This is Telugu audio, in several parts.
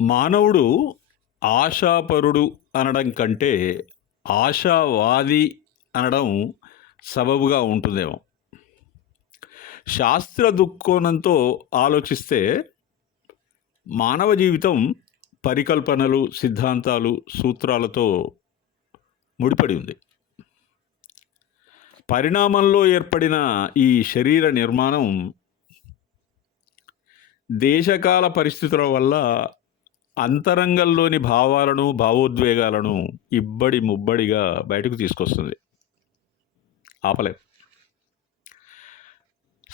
మానవుడు ఆశాపరుడు అనడం కంటే ఆశావాది అనడం సబబుగా ఉంటుందేమో. శాస్త్ర దృక్కోణంతో ఆలోచిస్తే మానవ జీవితం పరికల్పనలు సిద్ధాంతాలు సూత్రాలతో ముడిపడి ఉంది. పరిణామంలో ఏర్పడిన ఈ శరీర నిర్మాణం దేశకాల పరిస్థితుల వల్ల అంతరంగంలోని భావాలను భావోద్వేగాలను ఇబ్బడి ముబ్బడిగా బయటకు తీసుకొస్తుంది. ఆపలేం.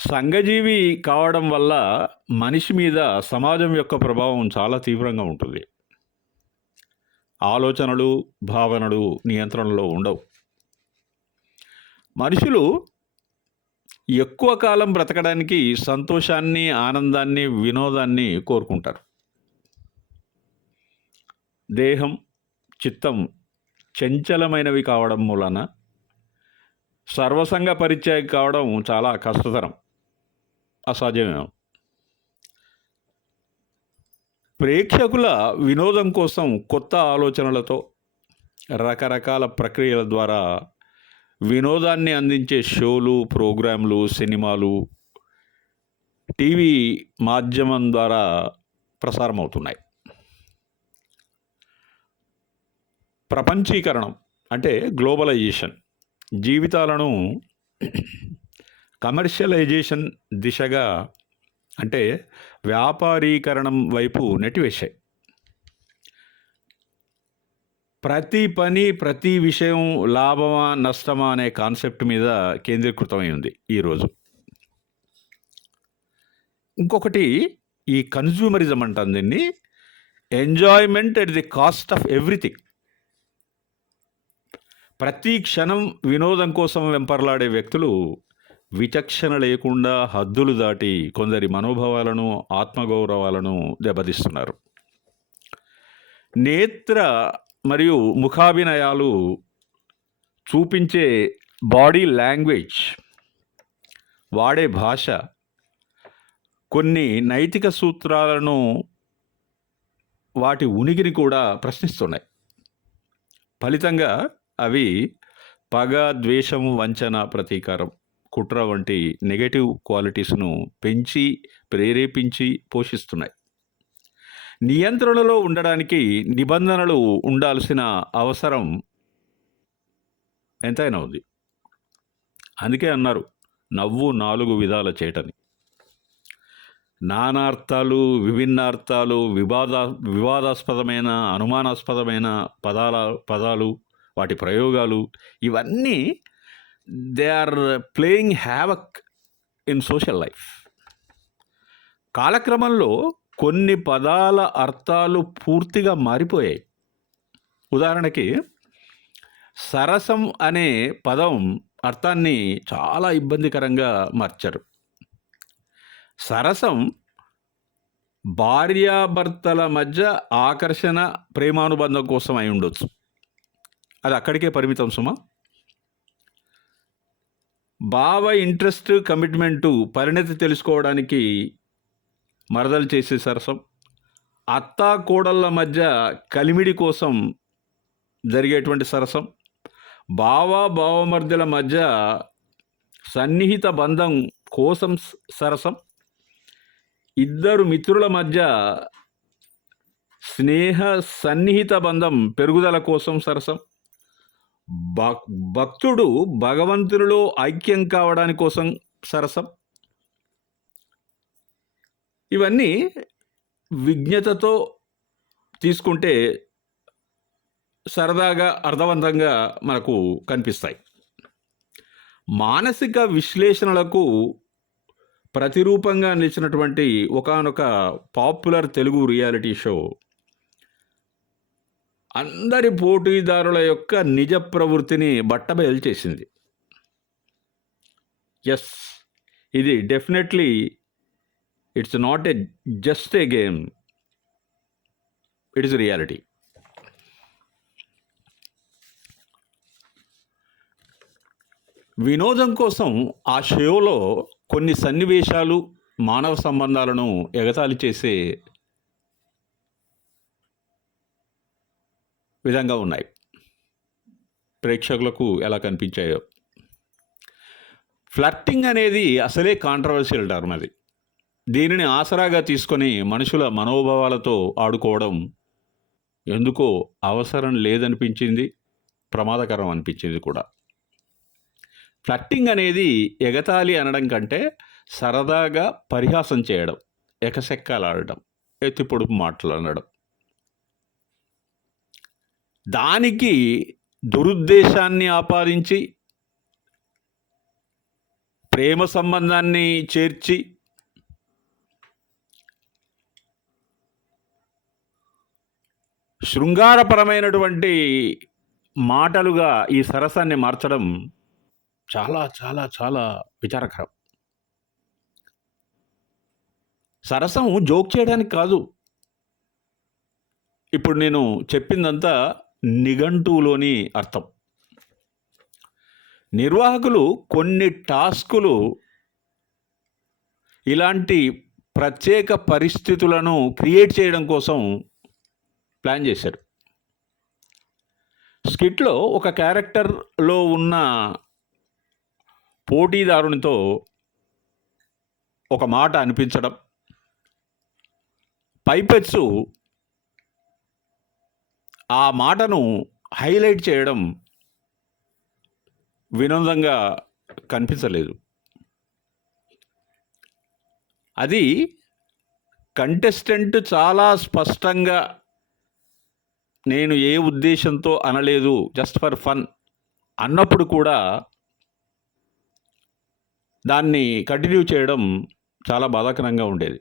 సంఘజీవి కావడం వల్ల మనిషి మీద సమాజం యొక్క ప్రభావం చాలా తీవ్రంగా ఉంటుంది. ఆలోచనలు భావనలు నియంత్రణలో ఉండవు. మనుషులు ఎక్కువ కాలం బ్రతకడానికి సంతోషాన్ని ఆనందాన్ని వినోదాన్ని కోరుకుంటారు. దేహం చిత్తం చంచలమైనవి కావడం మూలన సర్వసంగ పరిచయం కావడం చాలా కష్టతరం. అసాధ్యమే ప్రేక్షకుల వినోదం కోసం కొత్త ఆలోచనలతో రకరకాల ప్రక్రియల ద్వారా వినోదాన్ని అందించే షోలు ప్రోగ్రాంలు సినిమాలు టీవీ మాధ్యమం ద్వారా ప్రసారం ప్రపంచీకరణం అంటే గ్లోబలైజేషన్. జీవితాలను కమర్షియలైజేషన్ దిశగా అంటే వ్యాపారీకరణం వైపు నెట్టివేశాయి. ప్రతి పని ప్రతి విషయం లాభమా నష్టమా అనే కాన్సెప్ట్ మీద కేంద్రీకృతమై ఉంది ఈరోజు ఇంకొకటి ఈ కన్జ్యూమరిజం అంటాం దీన్ని. Enjoyment at the cost of everything. ప్రతి క్షణం వినోదం కోసం వెంపర్లాడే వ్యక్తులు విచక్షణ లేకుండా హద్దులు దాటి కొందరి మనోభావాలను ఆత్మగౌరవాలను దెబ్బతీస్తున్నారు. నేత్ర మరియు ముఖాభినయాలు చూపించే బాడీ లాంగ్వేజ్ వాడే భాష కొన్ని నైతిక సూత్రాలను వాటి ఉనికిని కూడా ప్రశ్నిస్తున్నాయి. ఫలితంగా అవి పగ ద్వేషం వంచన ప్రతీకారం. కుట్ర వంటి నెగటివ్ క్వాలిటీస్ను పెంచి ప్రేరేపించి పోషిస్తున్నాయి. నియంత్రణలో ఉండడానికి నిబంధనలు ఉండాల్సిన అవసరం ఎంతైనా ఉంది. అందుకే అన్నారు నవ్వు నాలుగు విధాల చేటని. నానార్థాలు విభిన్నార్థాలు వివాద వివాదాస్పదమైన అనుమానాస్పదమైన పదాల పదాలు వాటి ప్రయోగాలు ఇవన్నీ they are playing havoc in social life. కాలక్రమంలో కొన్ని పదాల అర్థాలు పూర్తిగా మారిపోయాయి. ఉదాహరణకి సరసం అనే పదం అర్థాన్ని చాలా ఇబ్బందికరంగా మార్చారు. సరసం భార్యాభర్తల మధ్య ఆకర్షణ ప్రేమానుబంధం కోసం అయి ఉండొచ్చు. అది అక్కడికే పరిమితం సుమా. బావ ఇంట్రెస్ట్ కమిట్మెంటు పరిణతి తెలుసుకోవడానికి మరదలు చేసే సరసం. అత్తా కోడళ్ళ మధ్య కలిమిడి కోసం జరిగేటువంటి సరసం. బావ బావమర్దుల మధ్య సన్నిహిత బంధం కోసం సరసం. ఇద్దరు మిత్రుల మధ్య స్నేహ సన్నిహిత బంధం పెరుగుదల కోసం సరసం. భక్తుడు భగవంతునిలో ఐక్యం కావడానికి కోసం సరసం. ఇవన్నీ విజ్ఞతతో తీసుకుంటే సరదాగా అర్థవంతంగా మనకు కనిపిస్తాయి. మానసిక విశ్లేషణలకు ప్రతిరూపంగా నిలిచినటువంటి ఒకానొక పాపులర్ తెలుగు రియాలిటీ షో అందరి పోటీదారుల యొక్క నిజ ప్రవృత్తిని బట్టబయలు చేసింది. ఎస్ ఇది definitely it's not a just a game it's reality వినోదం కోసం ఆ షోలో కొన్ని సన్నివేశాలు మానవ సంబంధాలను ఎగతాళి చేసే విధంగా ఉన్నాయి. ప్రేక్షకులకు ఎలా కనిపించాయో. ఫ్లర్టింగ్ అనేది అసలే కాంట్రవర్షియల్ టర్మ్ అది. దీనిని ఆసరాగా తీసుకొని మనుషుల మనోభావాలతో ఆడుకోవడం ఎందుకో అవసరం లేదనిపించింది ప్రమాదకరం అనిపించింది కూడా. ఫ్లట్టింగ్ అనేది ఎగతాళి అనడం కంటే సరదాగా పరిహాసం చేయడం ఎకసెక్కాలాడడం ఎత్తి పొడుపు మాటలు అనడం. దానికి దురుద్దేశాన్ని ఆపాదించి ప్రేమ సంబంధాన్ని చేర్చి శృంగారపరమైనటువంటి మాటలుగా ఈ సరసాన్ని మార్చడం చాలా చాలా చాలా విచారకరం. సరసం జోక్ చేయడానికి కాదు. ఇప్పుడు నేను చెప్పిందంతా నిఘంటువులోని అర్థం. నిర్వాహకులు కొన్ని టాస్కులు ఇలాంటి ప్రత్యేక పరిస్థితులను క్రియేట్ చేయడం కోసం ప్లాన్ చేశారు. స్కిట్లో ఒక క్యారెక్టర్లో ఉన్న పోటీదారునితో ఒక మాట అనిపించడం. పైపెట్సు ఆ మాటను హైలైట్ చేయడం వినోదంగా కనిపించలేదు. అది కంటెస్టెంట్ చాలా స్పష్టంగా నేను ఏ ఉద్దేశంతో అనలేదు జస్ట్ ఫర్ ఫన్ అన్నప్పుడు కూడా దాన్ని కంటిన్యూ చేయడం చాలా బాధాకరంగా ఉండేది.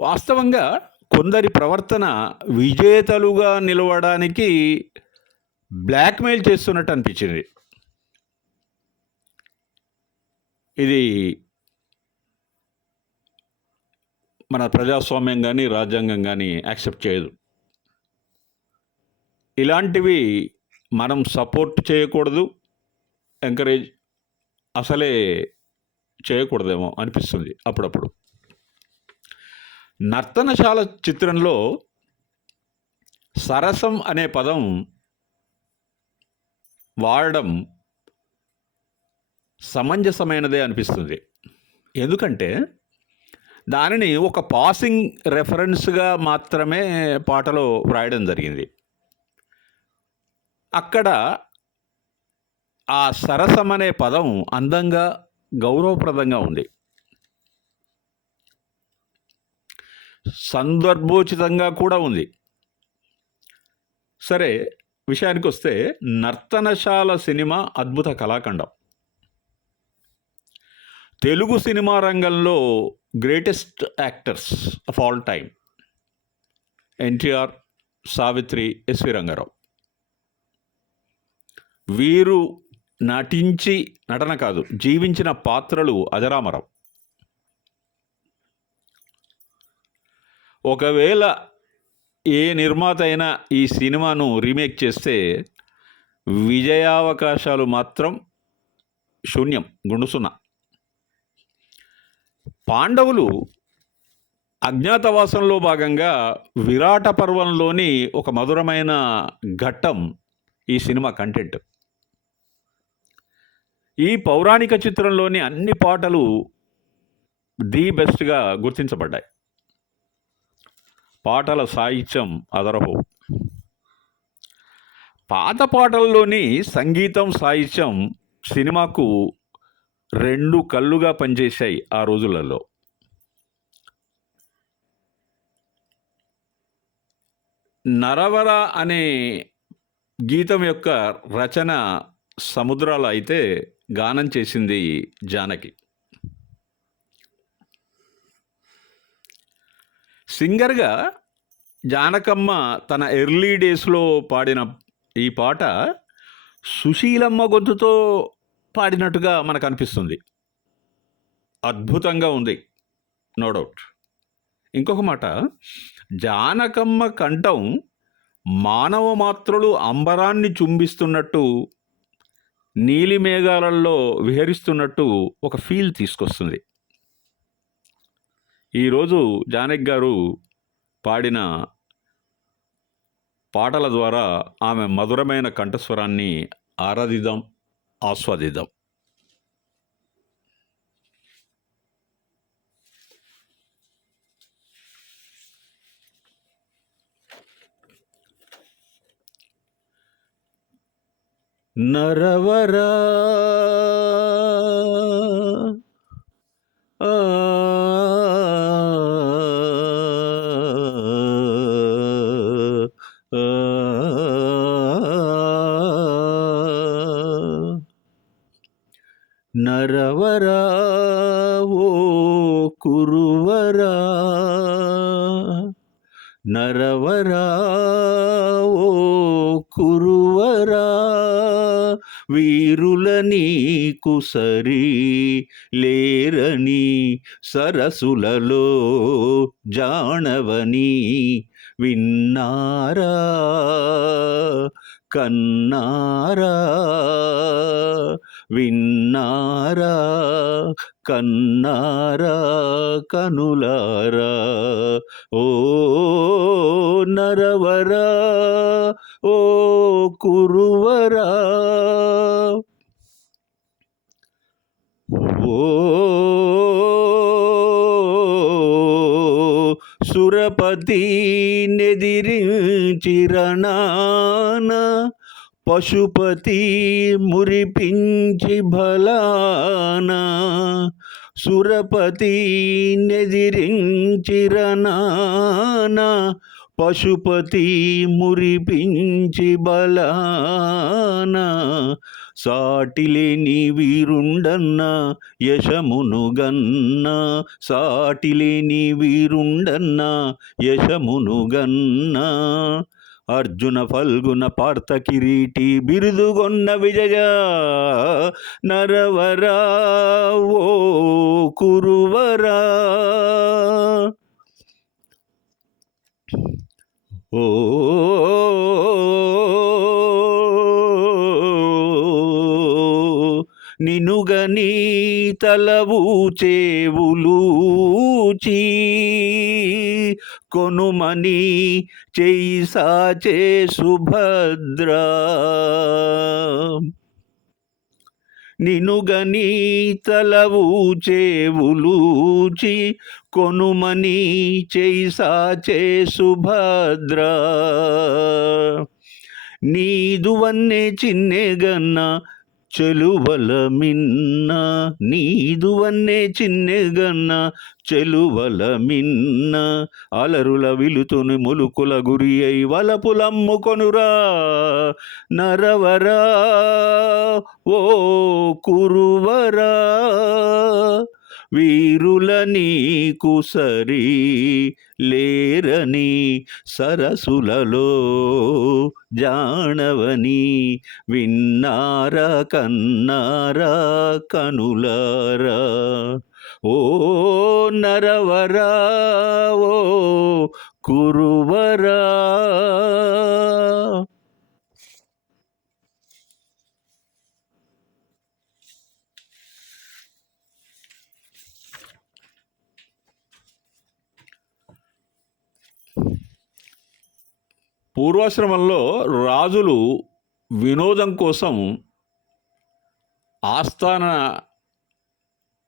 వాస్తవంగా కొందరి ప్రవర్తన విజేతలుగా నిలవడానికి బ్లాక్మెయిల్ చేస్తున్నట్టు అనిపించింది. ఇది మన ప్రజాస్వామ్యం కానీ రాజ్యాంగం కానీ యాక్సెప్ట్ చేయదు. ఇలాంటివి మనం సపోర్ట్ చేయకూడదు ఎంకరేజ్ అసలే చేయకూడదేమో అనిపిస్తుంది అప్పుడప్పుడు. నర్తనశాల చిత్రంలో సరసం అనే పదం వాడడం సమంజసమైనదే అనిపిస్తుంది. ఎందుకంటే దానిని ఒక పాసింగ్ రెఫరెన్స్గా మాత్రమే పాటలో వ్రాయడం జరిగింది. అక్కడ ఆ సరసం అనే పదం అందంగా గౌరవప్రదంగా ఉంది. సందర్భోచితంగా కూడా ఉంది. సరే విషయానికి వస్తే నర్తనశాల సినిమా అద్భుత కళాఖండం. తెలుగు సినిమా రంగంలో greatest actors of all time NTR Savitri SV Ranga Rao. వీరు నటించి నటన కాదు జీవించిన పాత్రలు అజరామరం ఒకవేళ ఏ నిర్మాత అయినా ఈ సినిమాను రీమేక్ చేస్తే విజయావకాశాలు మాత్రం శూన్యం గుండుసున్నా పాండవులు అజ్ఞాతవాసంలో భాగంగా విరాట పర్వంలోని ఒక మధురమైన ఘట్టం ఈ సినిమా కంటెంట్. ఈ పౌరాణిక చిత్రంలోని అన్ని పాటలు ది బెస్ట్గా గుర్తించబడ్డాయి. పాటల సాహిత్యం అదరహో. పాత పాటల్లోని సంగీతం సాహిత్యం సినిమాకు రెండు కళ్ళుగా పనిచేశాయి ఆ రోజులలో. నరవర అనే గీతం యొక్క రచన సముద్రాలు అయితే గానం చేసింది జానకి. సింగర్గా జానకమ్మ తన ఎర్లీ డేస్లో పాడిన ఈ పాట సుశీలమ్మ గొంతుతో పాడినట్టుగా మనకు అనిపిస్తుంది అద్భుతంగా ఉంది. No doubt. ఇంకొక మాట. జానకమ్మ కంఠం మానవ మాత్రులు అంబరాన్ని చుంబిస్తున్నట్టు నీలిమేఘాలలో విహరిస్తున్నట్టు ఒక ఫీల్ తీసుకొస్తుంది. ఈరోజు జానక్ గారు పాడిన పాటల ద్వారా ఆమె మధురమైన కంఠస్వరాన్ని ఆరాధిద్దాం ఆస్వాదిద్దాం. నరవరా ఆ ఆ నరవరా ఓ కురువరా నరవరా ఓ కురువరా వీరుల నీకు సరి లేరని సరసులలో జాణవని విన్నారా? కన్నారా? విన్నారా? కన్నారా? కనులారా? ఓ నరవరా? ఓ కురువరా ఓ సురపతి నెదిరించిరణాన పశుపతి మురిపించి బలాన సురపతి నెదిరించిరణాన పశుపతి మురిపించి బలాన సాటిలేని వీరుండన్న యశమును గన్న. సాటిలేని వీరుండన్న యశమును గన్న. అర్జున ఫల్గున పార్థ కిరీటి బిరుదుగొన్న విజయ నరవరా ఓ కురువరా. ఓ నినుగని తలవు చేవులూచి కొనుమని చేయి సాచే సుభద్ర. నినుగని తలవు చేవులూచి కొనుమని చేయి సాచే సుభద్ర. నీదువన్నే వన్నే చిన్నెగన్న చెలువల మిన్న నీదువన్నే చిన్నెగన్న చెలువల మిన్న అలరుల విలుతుని ములుకుల గురి అయి వలపులమ్ముకొనురా నరవరా ఓ కురువరా. వీరుల నీకు సరి లేరని సరసులలో జానవని విన్నారా కన్నారా కనులారా? ఓ నరవరా ఓ కురువరా పూర్వాశ్రమంలో రాజులు వినోదం కోసం ఆస్థాన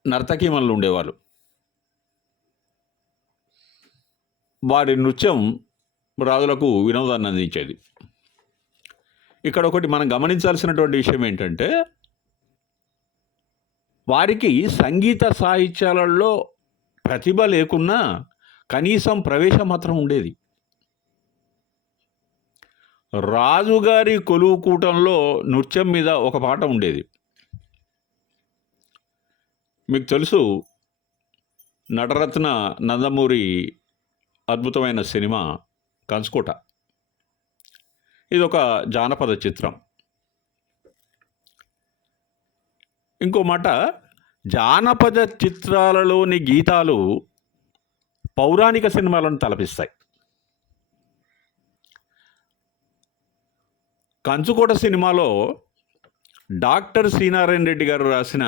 నర్తకీమణులు ఉండేవారు వారి నృత్యం రాజులకు వినోదాన్ని అందించేది. ఇక్కడ ఒకటి మనం గమనించాల్సినటువంటి విషయం ఏంటంటే వారికి సంగీత సాహిత్యాలలో ప్రతిభ లేకున్నా కనీసం ప్రవేశం మాత్రం ఉండేది. రాజుగారి కొలువు కూటంలో నృత్యం మీద ఒక పాట ఉండేది. మీకు తెలుసు నటరత్న నందమూరి అద్భుతమైన సినిమా కంచుకోట. ఇది ఒక జానపద చిత్రం. ఇంకో మాట జానపద చిత్రాలలోని గీతాలు పౌరాణిక సినిమాలను తలపిస్తాయి. కంచుకోట సినిమాలో డాక్టర్ శ్రీనారాయణ రెడ్డి గారు రాసిన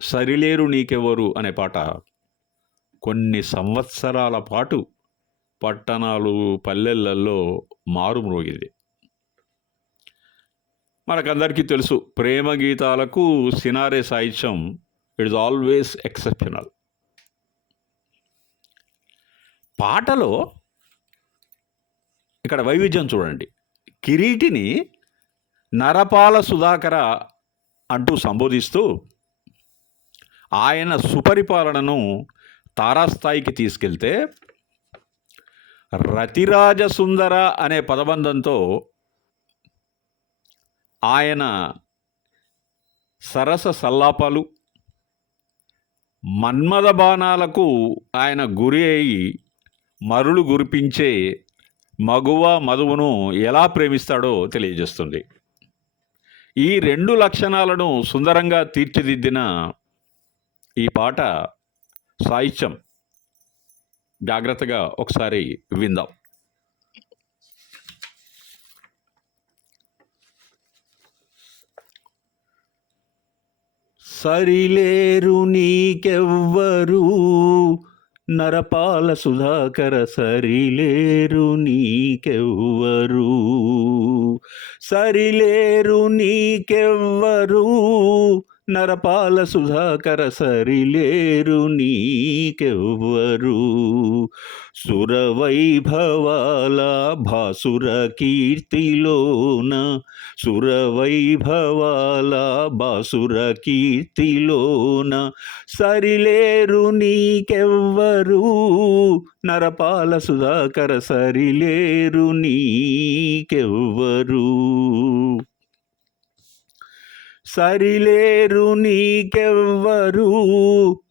సరిలేరు నీకెవరు అనే పాట కొన్ని సంవత్సరాల పాటు పట్టణాలు పల్లెలలో మారుమ్రోగింది మనకందరికీ తెలుసు ప్రేమ గీతాలకు సినారే సాహిత్యం ఇట్ ఇస్ ఆల్వేస్ ఎక్సెప్షనల్ పాటలో ఇక్కడ వైవిధ్యం చూడండి. కిరీటిని నరపాల సుధాకర అంటూ సంబోధిస్తూ ఆయన సుపరిపాలనను తారాస్థాయికి తీసుకెళ్తే రతిరాజ సుందర అనే పదబంధంతో ఆయన సరస సల్లాపాలు మన్మద బాణాలకు ఆయన గురి అయి మరులు గురిపించే మగువ మధువును ఎలా ప్రేమిస్తాడో తెలియజేస్తుంది. ఈ రెండు లక్షణాలను సుందరంగా తీర్చిదిద్దిన ఈ పాట సాహిత్యం. జాగ్రత్తగా ఒకసారి విందాం. సరిలేరు నీకెవ్వరు నరపాల సుధాకర సరిలేరు నీకెవ్వరు? సరిలేరు నీకెవ్వరు? నరపాల సుధాకర సరిలేరు నీకెవ్వరు? సురవైభవాల భాసుర కీర్తిలోన సురవైభవాల బాసుర కీర్తిలోన సరిలేరు నీకెవ్వరు? నరపాల సుధాకర సరిలేరు నీకెవ్వరు? సరిలేరు నీకెవ్వరు.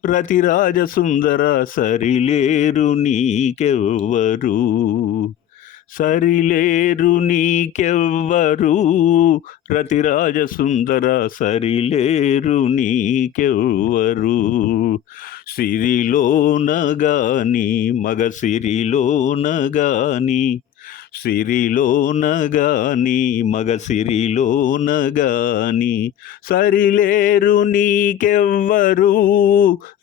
రతిరాజ సుందర సరిలేరు నీకెవ్వరు. సరిలేరు నీకెవ్వరు. రతిరాజ సుందర సరిలేరు నీకెవ్వరు. సిరిలోనగాని మగ సిరిలోనగాని సిరిలోనగాని మగ సిరిలోనగాని సరిలేరు నీకెవ్వరు.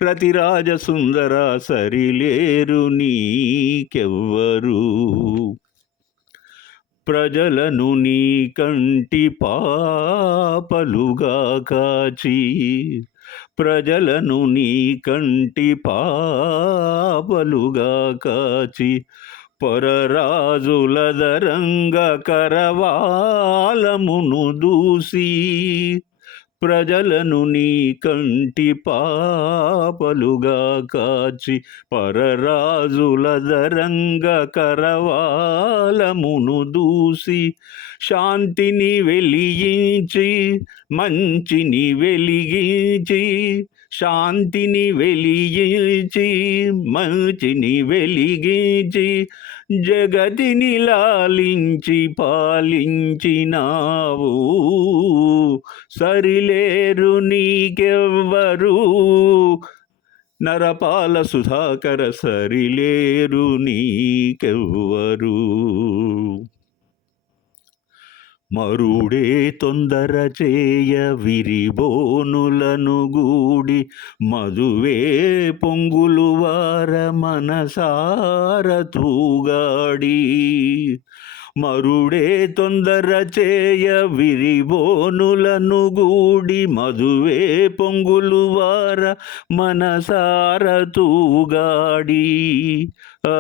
రతిరాజ సుందర సరిలేరు నీకెవ్వరు. ప్రజలను నీ కంటి పాపలుగా కాచి ప్రజలను నీ కంటి పాపలుగా కాచి పరరాజుల దరంగ కరవాలమును దూసి ప్రజలను నీ కంటి పాపలుగా కాచి పరరాజుల దరంగ కరవాలమును దూసి శాంతిని వెలిగించి మంచిని వెలిగించి శాంతిని వెలిగించి మంచిని వెలిగించి జగతిని లాలించి పాలించినావు. సరిలేరు నీకెవ్వరు. నరపాల సుధాకర సరిలేరు నీకెవ్వరు. మరుడే తొందర చేయ విరిబోనులను గూడి మధువే పొంగులు వార మనసార తూగాడి. మరుడే తొందర చేయ విరిబోనులను గూడి మధువే పొంగులు వార మనసార తూగాడి. ఆ.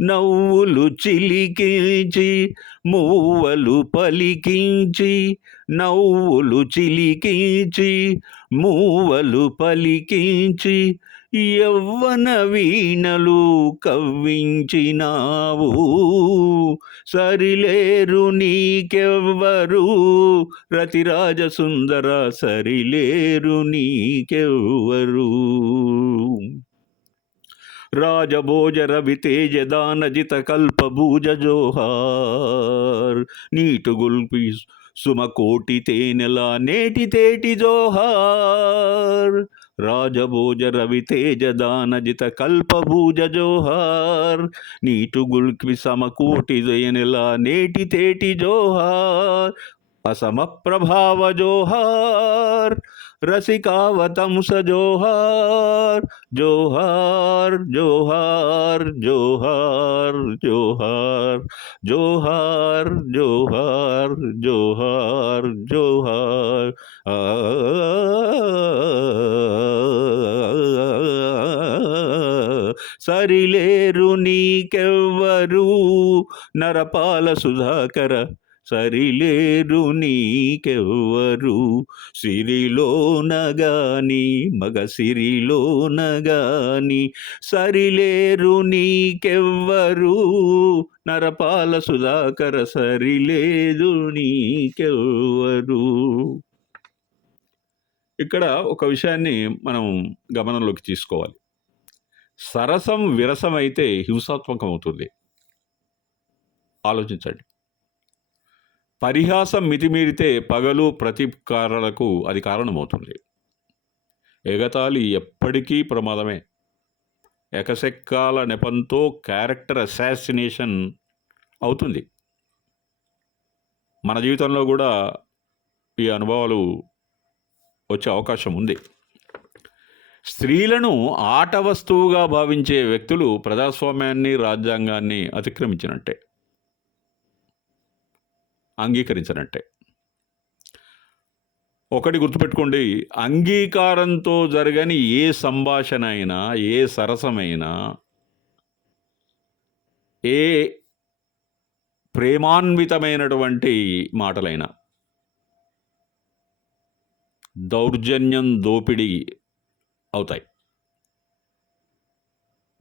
నవ్వులు చిలికించి మూవలు పలికించి నవ్వులు చిలికించి మూవలు పలికించి యవ్వన వీణలు కవ్వించినావు. సరిలేరు నీకెవ్వరు రతిరాజ సుందర సరిలేరు నీకెవ్వరు. రాజభోజ రవి తేజ దానజిత కల్పభూజ జోహార్ నీటు గుల్పి సుమకోటి తేనెల నేటి తేటి జోహార్. రాజభోజ రవి తేజ దానజిత కల్పభూజ జోహార్ నీటు గుల్కి సమకోటి తేనెల నేటి తేటి జోహార్. असमप्रभाव जोहार रसिकावतंस जोहार जोहार जोहार जोहार जोहार जोहार जोहार जोहार जोहार ఆ సరిలేరు నీకెవ్వరు నరపాల సుధాకర సరిలేరు నీకెవ్వరు. సిరిలోనగాని మగ సిరిలోనగాని సరిలేరు నీకెవ్వరు. నరపాల సుధాకర సరిలేదు నీకెవ్వరు. ఇక్కడ ఒక విషయాన్ని మనం గమనంలోకి తీసుకోవాలి. సరసం విరసం అయితే హింసాత్మకం అవుతుంది ఆలోచించండి. పరిహాసం మితిమీరితే పగలు ప్రతీకారాలకు అది కారణమవుతుంది. ఎగతాళి ఎప్పటికీ ప్రమాదమే. ఎకసెక్కాల నెపంతో క్యారెక్టర్ అసాసినేషన్ అవుతుంది. మన జీవితంలో కూడా ఈ అనుభవాలు వచ్చే అవకాశం ఉంది. స్త్రీలను ఆట వస్తువుగా భావించే వ్యక్తులు ప్రజాస్వామ్యాన్ని రాజ్యాంగాన్ని అతిక్రమించినట్టే. అంగీకరించినట్టే ఒకటి గుర్తుపెట్టుకోండి అంగీకారంతో జరగని ఏ సంభాషణ అయినా ఏ సరసమైనా ఏ ప్రేమాన్వితమైనటువంటి మాటలైనా దౌర్జన్యం దోపిడీ అవుతాయి.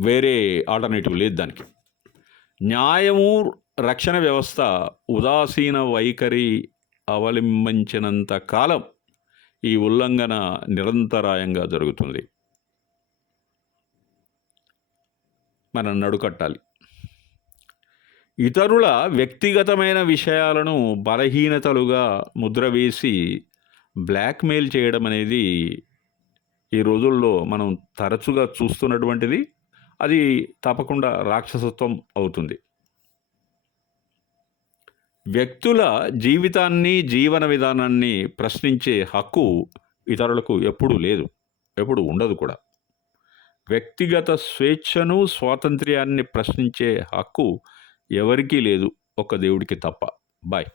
వేరే ఆల్టర్నేటివ్ లేదు దానికి. న్యాయము రక్షణ వ్యవస్థ ఉదాసీన వైఖరి అవలంబించినంత కాలం ఈ ఉల్లంఘన నిరంతరాయంగా జరుగుతుంది. మనం నడుకట్టాలి. ఇతరుల వ్యక్తిగతమైన విషయాలను బలహీనతలుగా ముద్ర వేసి బ్లాక్మెయిల్ చేయడం అనేది ఈ రోజుల్లో మనం తరచుగా చూస్తున్నటువంటిది. అది తప్పకుండా రాక్షసత్వం అవుతుంది. వ్యక్తుల జీవితాన్ని జీవన విధానాన్ని ప్రశ్నించే హక్కు ఇతరులకు ఎప్పుడూ లేదు ఎప్పుడు ఉండదు కూడా. వ్యక్తిగత స్వేచ్ఛను స్వాతంత్ర్యాన్ని ప్రశ్నించే హక్కు ఎవరికీ లేదు ఒక దేవుడికి తప్ప. బాయ్.